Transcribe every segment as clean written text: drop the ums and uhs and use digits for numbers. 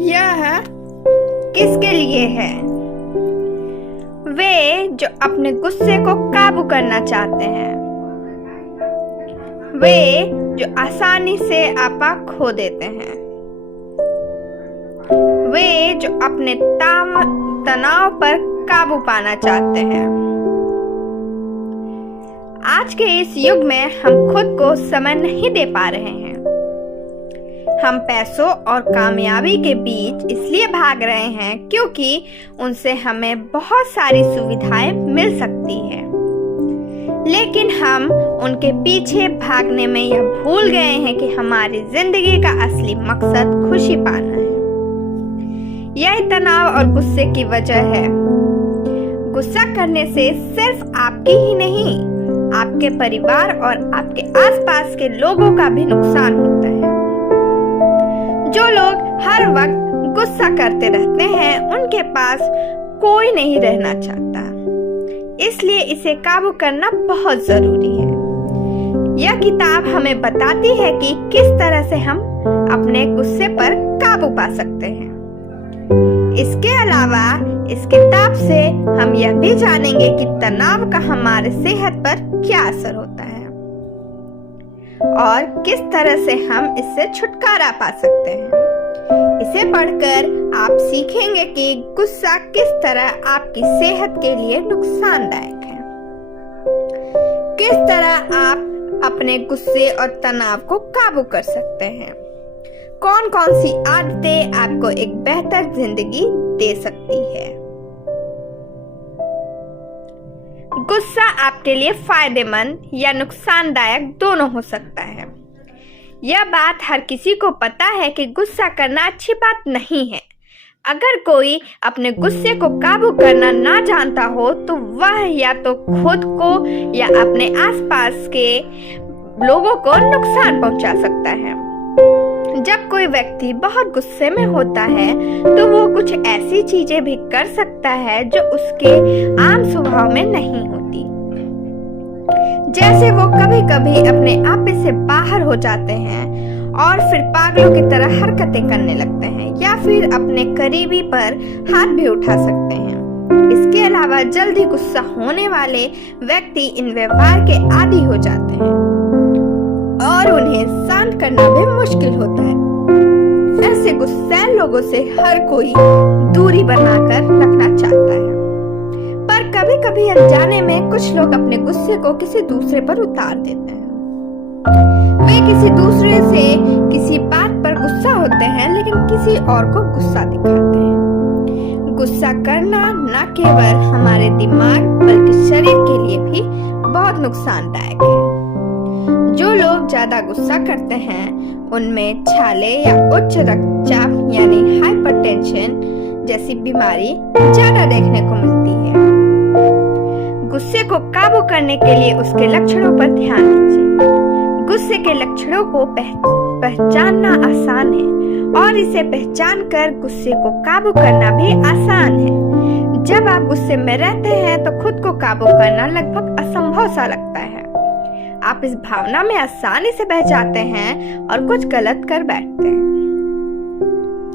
यह किसके लिए है? वे जो अपने गुस्से को काबू करना चाहते हैं, वे जो आसानी से आपा खो देते हैं, वे जो अपने तनाव पर काबू पाना चाहते हैं। आज के इस युग में हम खुद को समय नहीं दे पा रहे हैं। हम पैसों और कामयाबी के बीच इसलिए भाग रहे हैं क्योंकि उनसे हमें बहुत सारी सुविधाएं मिल सकती है, लेकिन हम उनके पीछे भागने में यह भूल गए हैं कि हमारी जिंदगी का असली मकसद खुशी पाना है। यह तनाव और गुस्से की वजह है। गुस्सा करने से सिर्फ आपकी ही नहीं, आपके परिवार और आपके आसपास के लोगों का भी नुकसान होता है। जो लोग हर वक्त गुस्सा करते रहते हैं, उनके पास कोई नहीं रहना चाहता, इसलिए इसे काबू करना बहुत जरूरी है। यह किताब हमें बताती है कि किस तरह से हम अपने गुस्से पर काबू पा सकते हैं। इसके अलावा इस किताब से हम यह भी जानेंगे कि तनाव का हमारे सेहत पर क्या असर होता है और किस तरह से हम इससे छुटकारा पा सकते हैं। इसे पढ़कर आप सीखेंगे कि गुस्सा किस तरह आपकी सेहत के लिए नुकसानदायक है, किस तरह आप अपने गुस्से और तनाव को काबू कर सकते हैं, कौन कौन सी आदतें आपको एक बेहतर जिंदगी दे सकती है। गुस्सा आपके लिए फायदेमंद या नुकसानदायक दोनों हो सकता है। यह बात हर किसी को पता है कि गुस्सा करना अच्छी बात नहीं है। अगर कोई अपने गुस्से को काबू करना ना जानता हो तो वह या तो खुद को या अपने आसपास के लोगों को नुकसान पहुंचा सकता है। जब कोई व्यक्ति बहुत गुस्से में होता है तो वो कुछ ऐसी चीजें भी कर सकता है जो उसके आम स्वभाव में नहीं होती। जैसे वो कभी कभी अपने आपे से बाहर हो जाते हैं और फिर पागलों की तरह हरकतें करने लगते हैं, या फिर अपने करीबी पर हाथ भी उठा सकते हैं। इसके अलावा जल्दी गुस्सा होने वाले व्यक्ति इन व्यवहार के आदी हो जाते हैं और उन्हें शांत करना भी मुश्किल होता है। ऐसे गुस्सैल लोगों से हर कोई दूरी बनाकर रखना चाहता है, पर कभी कभी अनजाने में कुछ लोग अपने गुस्से को किसी दूसरे पर उतार देते हैं। वे किसी दूसरे से किसी बात पर गुस्सा होते हैं, लेकिन किसी और को गुस्सा दिखाते हैं। गुस्सा करना न केवल हमारे दिमाग बल्कि शरीर के लिए भी बहुत नुकसानदायक है। जो लोग ज्यादा गुस्सा करते हैं उनमें छाले या उच्च रक्तचाप यानी हाइपरटेंशन जैसी बीमारी ज्यादा देखने को मिलती है। गुस्से को काबू करने के लिए उसके लक्षणों पर ध्यान दीजिए। गुस्से के लक्षणों को पहचानना आसान है और इसे पहचान कर गुस्से को काबू करना भी आसान है। जब आप गुस्से में रहते हैं तो खुद को काबू करना लगभग असंभव सा लगता है। आप इस भावना में आसानी से बह जाते हैं और कुछ गलत कर बैठते हैं।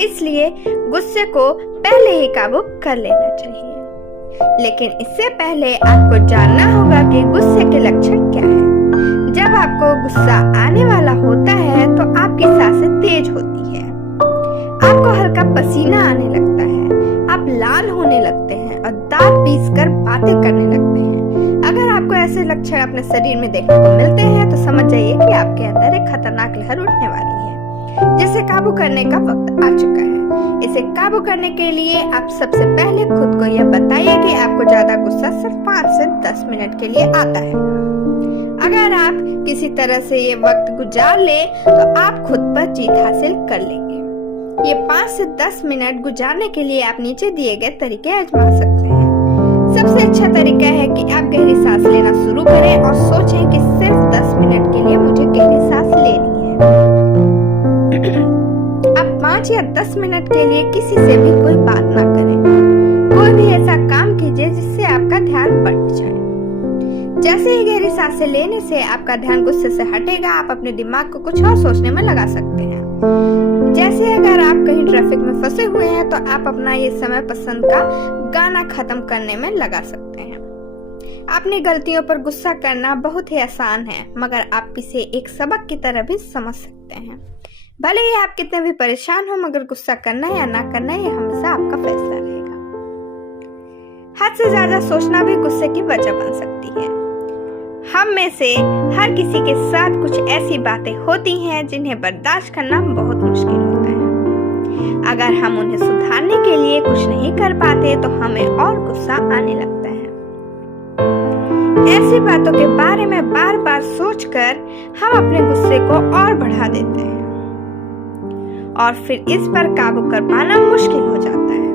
इसलिए गुस्से को पहले ही काबू कर लेना चाहिए, लेकिन इससे पहले आपको जानना होगा कि गुस्से के लक्षण क्या हैं। जब आपको गुस्सा आने वाला होता है तो आपकी सांसें तेज होती है, आपको हल्का पसीना आने लगता है, आप लाल होने लगते हैं और दांत पीसकर बातें करने लगते हैं। अगर आपको ऐसे लक्षण अपने शरीर में देखने को मिलते हैं तो समझ जाइए कि आपके अंदर एक खतरनाक लहर उठने वाली है, जिसे काबू करने का वक्त आ चुका है। इसे काबू करने के लिए आप सबसे पहले खुद को यह बताइए कि आपको ज्यादा गुस्सा सिर्फ 5 से 10 मिनट के लिए आता है। अगर आप किसी तरह से ये वक्त गुजार ले तो आप खुद पर जीत हासिल कर लेंगे। ये 5 से 10 मिनट गुजारने के लिए आप नीचे दिए गए तरीके आजमा सकते हैं। सबसे अच्छा तरीका है कि आप गहरी सांस लेना शुरू करें और सोचें कि सिर्फ 10 मिनट के लिए मुझे गहरी सांस लेनी है। आप 5 या 10 मिनट के लिए किसी से भी कोई बात ना करें। कोई भी ऐसा काम कीजिए जिससे आपका ध्यान बढ़ जाए। जैसे ही गहरी सांसें लेने से आपका ध्यान गुस्से से हटेगा, आप अपने दिमाग को कुछ और सोचने में लगा सकते हैं। जैसे अगर आप कहीं ट्रैफिक में फंसे आप अपना ये समय पसंद का गाना खत्म करने में लगा सकते हैं। अपनी गलतियों पर गुस्सा करना बहुत ही आसान है, मगर आप इसे एक सबक की तरह भी समझ सकते हैं। भले ही आप कितने भी परेशान हो, मगर गुस्सा करना या ना करना ये हमेशा आपका फैसला रहेगा। हद से ज्यादा सोचना भी गुस्से की वजह बन सकती है। हम में से हर किसी के साथ कुछ ऐसी बातें होती हैं जिन्हें बर्दाश्त करना बहुत मुश्किल होता है। अगर हम उन्हें सुधारने के लिए कुछ नहीं कर पाते तो हमें और गुस्सा आने लगता है। ऐसी बातों के बारे में बार बार सोचकर हम अपने गुस्से को और बढ़ा देते हैं और फिर इस पर काबू कर पाना मुश्किल हो जाता है।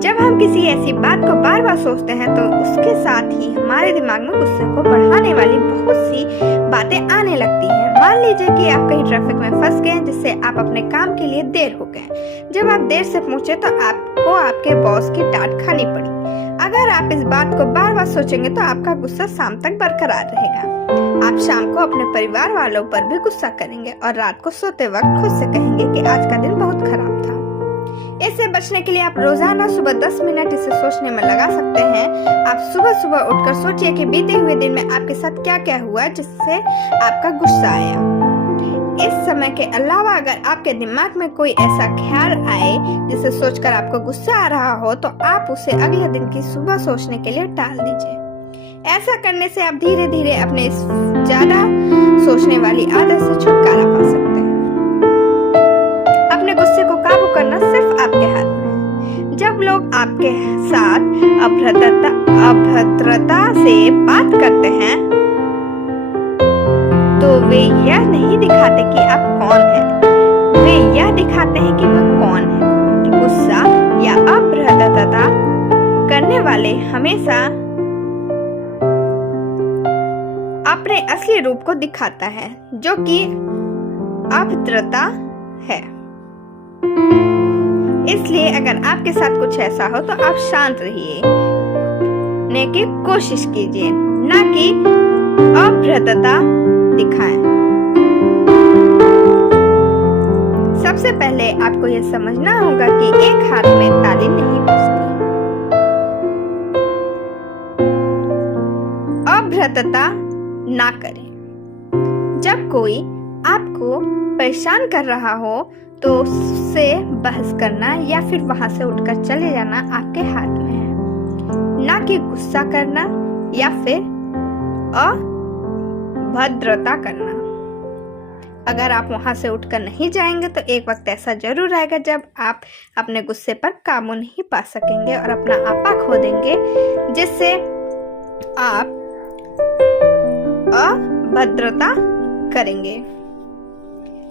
जब हम किसी ऐसी बात को बार बार सोचते हैं तो उसके साथ ही हमारे दिमाग में गुस्से को बढ़ाने वाली बहुत सी बातें आने लगती हैं। मान लीजिए कि आप कहीं ट्रैफिक में फंस गए जिससे आप अपने काम के लिए देर हो गए। जब आप देर से पहुंचे तो आपको आपके बॉस की डांट खानी पड़ी। अगर आप इस बात को बार बार सोचेंगे तो आपका गुस्सा शाम तक बरकरार रहेगा। आप शाम को अपने परिवार वालों पर भी गुस्सा करेंगे और रात को सोते वक्त खुद से कहेंगे कि आज का दिन बहुत खराब था। इससे बचने के लिए आप रोजाना सुबह 10 मिनट इसे सोचने में लगा सकते हैं। आप सुबह सुबह उठकर सोचिए कि बीते हुए दिन में आपके साथ क्या क्या हुआ जिससे आपका गुस्सा आया। इस समय के अलावा अगर आपके दिमाग में कोई ऐसा ख्याल आए जिसे सोचकर आपको गुस्सा आ रहा हो तो आप उसे अगले दिन की सुबह सोचने के लिए टाल दीजिए। ऐसा करने से आप धीरे धीरे अपने इस ज्यादा सोचने वाली आदत से छुटकारा पा सकते हैं। अपने गुस्से को काबू करना सिर्फ आपके हाथ में है। जब लोग आपके साथ अभद्रता से बात करते हैं तो वे यह नहीं दिखाते कि आप कौन हैं, वे यह दिखाते हैं कि वह कौन है। गुस्सा या अभद्रता करने वाले हमेशा अपने असली रूप को दिखाता है, जो कि अभद्रता है। इसलिए अगर आपके साथ कुछ ऐसा हो तो आप शांत रहिए, ने की कोशिश कीजिए, ना कि अभद्रता दिखाएं। सबसे पहले आपको यह समझना होगा कि एक हाथ में ताली नहीं बजती। अभद्रता ना करें। जब कोई आपको परेशान कर रहा हो तो उससे बहस करना या फिर वहां से उठकर चले जाना आपके हाथ में है, ना कि गुस्सा करना या फिर अभद्रता करना। अगर आप वहां से उठकर नहीं जाएंगे तो एक वक्त ऐसा जरूर आएगा जब आप अपने गुस्से पर काबू नहीं पा सकेंगे और अपना आपा खो देंगे, जिससे आप अभद्रता करेंगे।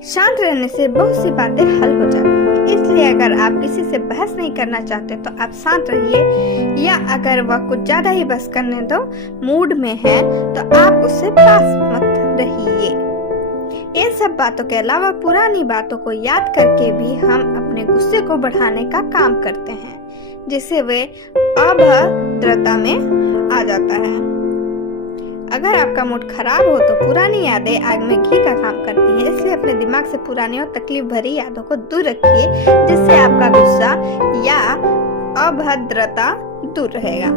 शांत रहने से बहुत सी बातें हल हो जाती हैं। इसलिए अगर आप किसी से बहस नहीं करना चाहते तो आप शांत रहिए, या अगर वह कुछ ज्यादा ही बहस करने दो मूड में है तो आप उससे पास मत रहिए। इन सब बातों के अलावा पुरानी बातों को याद करके भी हम अपने गुस्से को बढ़ाने का काम करते हैं, जिससे वे अभद्रता में आ जाता है। अगर आपका मूड खराब हो तो पुरानी यादें आग में घी का काम करती हैं। इसलिए अपने दिमाग से पुरानी और तकलीफ भरी यादों को दूर रखिए, जिससे आपका गुस्सा या अभद्रता दूर रहेगा।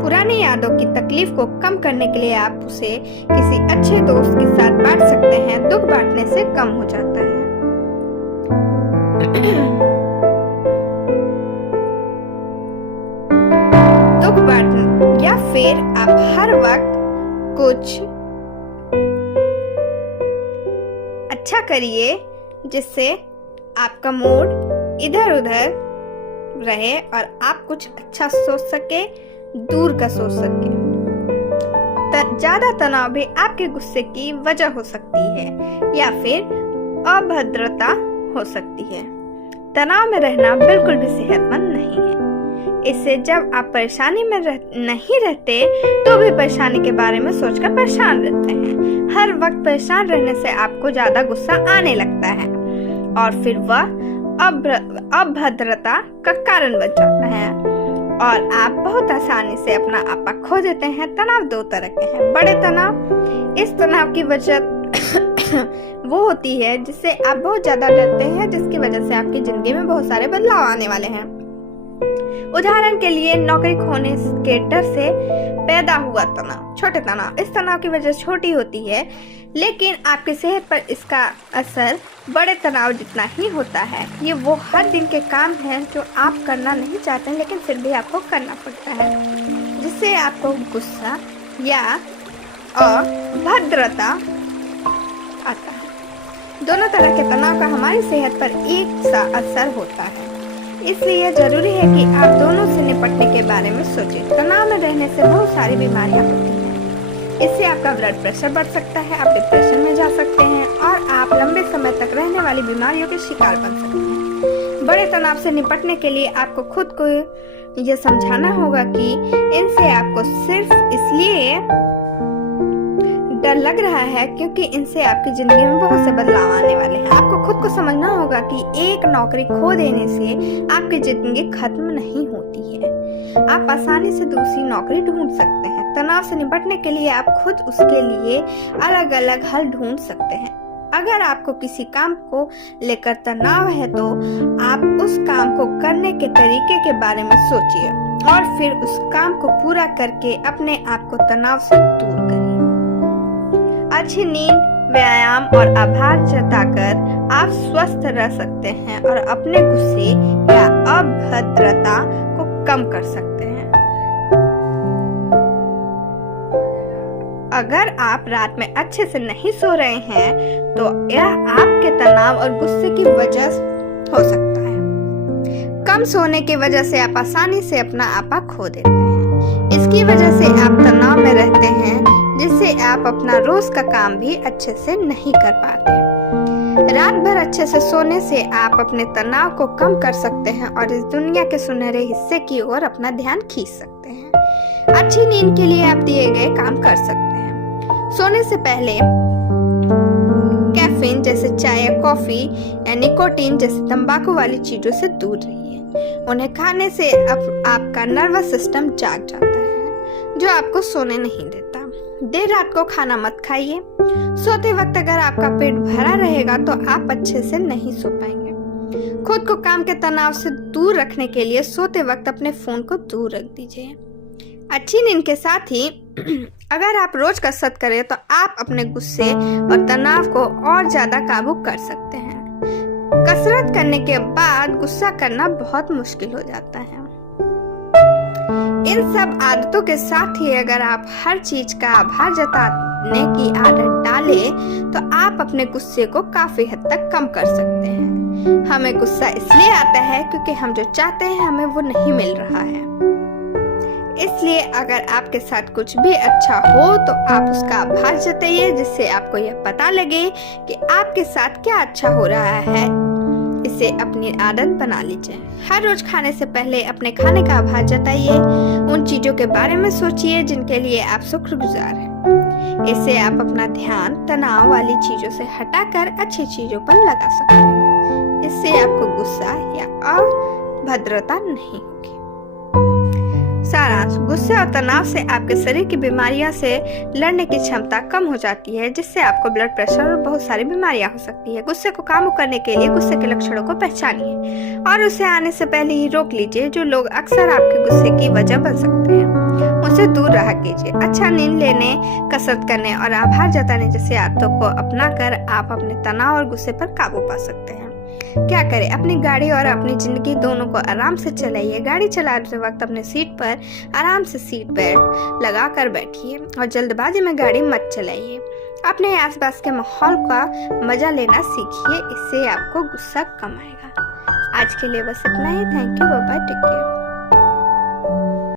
पुरानी यादों की तकलीफ को कम करने के लिए आप उसे किसी अच्छे दोस्त के साथ बांट सकते हैं। दुख बांटने से कम हो जाता है। दुख बांटने या फिर आप हर वक्त कुछ अच्छा करिए जिससे आपका मूड इधर उधर रहे और आप कुछ अच्छा सोच सके, दूर का सोच सके। ज्यादा तनाव भी आपके गुस्से की वजह हो सकती है या फिर अभद्रता हो सकती है। तनाव में रहना बिल्कुल भी सेहतमंद नहीं है। इससे जब आप परेशानी में नहीं रहते तो भी परेशानी के बारे में सोचकर परेशान रहते हैं। हर वक्त परेशान रहने से आपको ज्यादा गुस्सा आने लगता है और फिर वह अभद्रता का कारण बन जाता है और आप बहुत आसानी से अपना आपा खो देते हैं। तनाव दो तरह के हैं। बड़े तनाव, इस तनाव की वजह वो होती है जिससे आप बहुत ज़्यादा डरते हैं, जिसकी वजह से आपकी ज़िंदगी में बहुत सारे बदलाव आने वाले हैं। उदाहरण के लिए नौकरी खोने के डर से पैदा हुआ तनाव, छोटे तनाव। इस तनाव की वजह छोटी होती है, लेकिन आपकी सेहत पर इसका असर बड़े तनाव जितना ही होता है। ये वो हर दिन के काम हैं जो आप करना नहीं चाहते, लेकिन फिर भी आपको करना पड़ता है, जिससे आपको गुस्सा या अभद्रता आता है। दोनों तरह के तनाव का हमारी सेहत पर एक सा असर होता है, इसलिए जरूरी है कि आप दोनों से निपटने के बारे में सोचें। तनाव में रहने से बहुत सारी बीमारियां होती हैं। इससे आपका ब्लड प्रेशर बढ़ सकता है, आप डिप्रेशन में जा सकते हैं और आप लंबे समय तक रहने वाली बीमारियों के शिकार बन सकते हैं। बड़े तनाव से निपटने के लिए आपको खुद को यह समझाना होगा कि इनसे आपको सिर्फ इसलिए डर लग रहा है क्योंकि इनसे आपकी जिंदगी में बहुत से बदलाव आने वाले हैं। आपको खुद को समझना होगा कि एक नौकरी खो देने से आपकी जिंदगी खत्म नहीं होती है। आप आसानी से दूसरी नौकरी ढूंढ सकते हैं। तनाव से निपटने के लिए आप खुद उसके लिए अलग अलग हल ढूंढ सकते हैं। अगर आपको किसी काम को लेकर तनाव है तो आप उस काम को करने के तरीके के बारे में सोचिए और फिर उस काम को पूरा करके अपने आप को तनाव से दूर करिए। अच्छी नींद, व्यायाम और आभार जताकर आप स्वस्थ रह सकते हैं और अपने गुस्से या अभद्रता को कम कर सकते हैं। अगर आप रात में अच्छे से नहीं सो रहे हैं तो यह आपके तनाव और गुस्से की वजह हो सकता है। कम सोने की वजह से आप आसानी से अपना आपा खो देते हैं। इसकी वजह से आप तनाव में रहते हैं, जिससे आप अपना रोज का काम भी अच्छे से नहीं कर पाते। रात भर अच्छे से सोने से आप अपने तनाव को कम कर सकते हैं और इस दुनिया के सुनहरे हिस्से की ओर अपना ध्यान खींच सकते हैं। अच्छी नींद के लिए आप दिए गए काम कर सकते हैं। सोने से पहले कैफीन जैसे चाय या कॉफी या निकोटीन जैसे तंबाकू वाली चीजों से दूर रहिए। उन्हें खाने से आपका नर्वस सिस्टम जाग जाता है, जो आपको सोने नहीं देता। देर रात को खाना मत खाइए। सोते वक्त अगर आपका पेट भरा रहेगा तो आप अच्छे से नहीं सो पाएंगे। खुद को काम के तनाव से दूर रखने के लिए सोते वक्त अपने फोन को दूर रख दीजिए। अच्छी नींद के साथ ही अगर आप रोज कसरत करें तो आप अपने गुस्से और तनाव को और ज्यादा काबू कर सकते हैं। कसरत करने के बाद गुस्सा करना बहुत मुश्किल हो जाता है। इन सब आदतों के साथ ही अगर आप हर चीज का आभार जताने की आदत डालें तो आप अपने गुस्से को काफी हद तक कम कर सकते हैं। हमें गुस्सा इसलिए आता है क्योंकि हम जो चाहते हैं हमें वो नहीं मिल रहा है। इसलिए अगर आपके साथ कुछ भी अच्छा हो तो आप उसका आभार जताइए, जिससे आपको यह पता लगे कि आपके साथ क्या अच्छा हो रहा है। इसे अपनी आदत बना लीजिए। हर रोज खाने से पहले अपने खाने का आभार जताइए। उन चीजों के बारे में सोचिए जिनके लिए आप शुक्रगुजार हैं। इससे आप अपना ध्यान तनाव वाली चीजों से हटाकर अच्छी चीजों पर लगा सकते हैं। इससे आपको गुस्सा या अभद्रता नहीं होगी। सारांश: गुस्से और तनाव से आपके शरीर की बीमारियों से लड़ने की क्षमता कम हो जाती है, जिससे आपको ब्लड प्रेशर और बहुत सारी बीमारियां हो सकती है। गुस्से को काबू करने के लिए गुस्से के लक्षणों को पहचानिए और उसे आने से पहले ही रोक लीजिए। जो लोग अक्सर आपके गुस्से की वजह बन सकते हैं, उनसे दूर रहा कीजिए। अच्छा नींद लेने, कसरत करने और आभार जताने जैसी आदतों को अपनाकर आप अपने तनाव और गुस्से पर काबू पा सकते हैं। क्या करें? अपनी गाड़ी और अपनी जिंदगी दोनों को आराम से चलाइए। गाड़ी चलाते वक्त अपने सीट पर आराम से सीट बेल्ट लगा कर बैठिए और जल्दबाजी में गाड़ी मत चलाइए। अपने आसपास के माहौल का मजा लेना सीखिए, इससे आपको गुस्सा कम आएगा। आज के लिए बस इतना ही। Thank you, bye bye, take care.